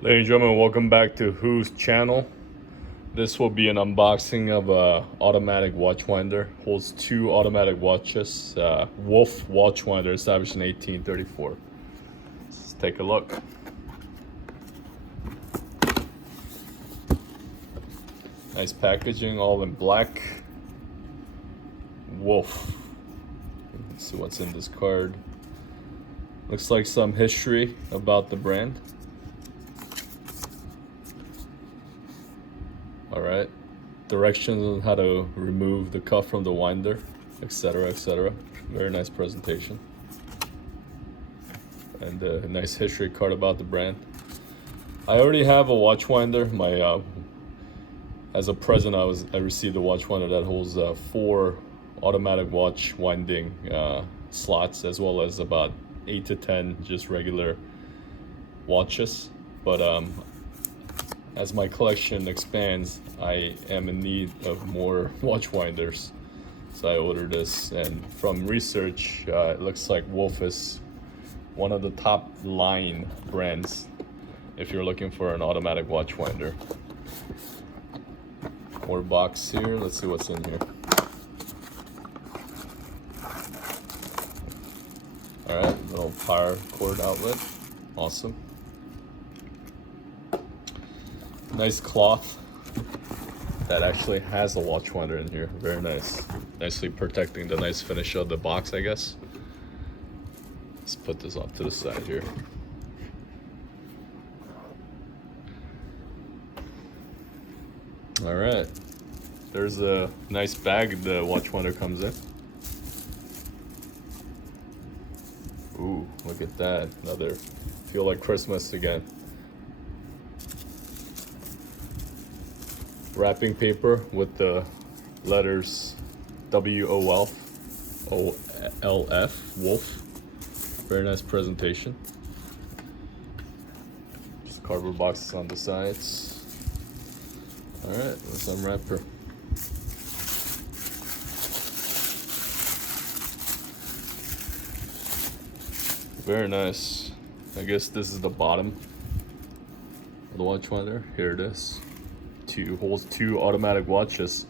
Ladies and gentlemen, welcome back to Who's channel. This will be an unboxing of a automatic watchwinder. Holds two automatic watches. Wolfwatchwinder, established in 1834. Let's take a look. Nice packaging, all in black. Wolf. Let's see what's in this card. Looks like some history about the brand. Alright, directions on how to remove the cuff from the winder, etc, etc. Very nice presentation. And a nice history card about the brand. I already have a watchwinder. As a present, I received a watchwinder that holds 4 automatic watch winding slots, as well as about 8 to 10 just regular watches. But as my collection expands, I am in need of more watchwinders, so I ordered this. And from research, it looks like Wolf is one of the top line brands if you're looking for an automatic watchwinder. More box here. Let's see what's in here. All right, little power cord outlet. Awesome. Nice cloth that actually has a watchwinder in here. Very nice. Nicely protecting the nice finish of the box, I guess. Let's put this off to the side here. All right. There's a nice bag the watchwinder comes in. Ooh, look at that. Another feel like Christmas again. Wrapping paper with the letters WOLF, Wolf. Very nice presentation. Just cardboard boxes on the sides. All right, let's unwrap her. Very nice. I guess this is the bottom of the watchwinder. Here it is. Holds 2 automatic watches.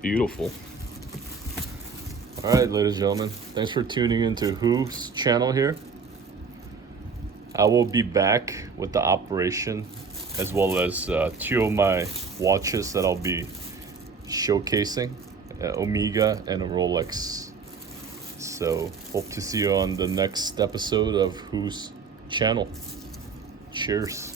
Beautiful. All right, ladies and gentlemen, thanks for tuning into Who's channel here. I will be back with the operation, as well as 2 of my watches that I'll be showcasing, Omega and a Rolex. So hope to see you on the next episode of Who's channel. Cheers.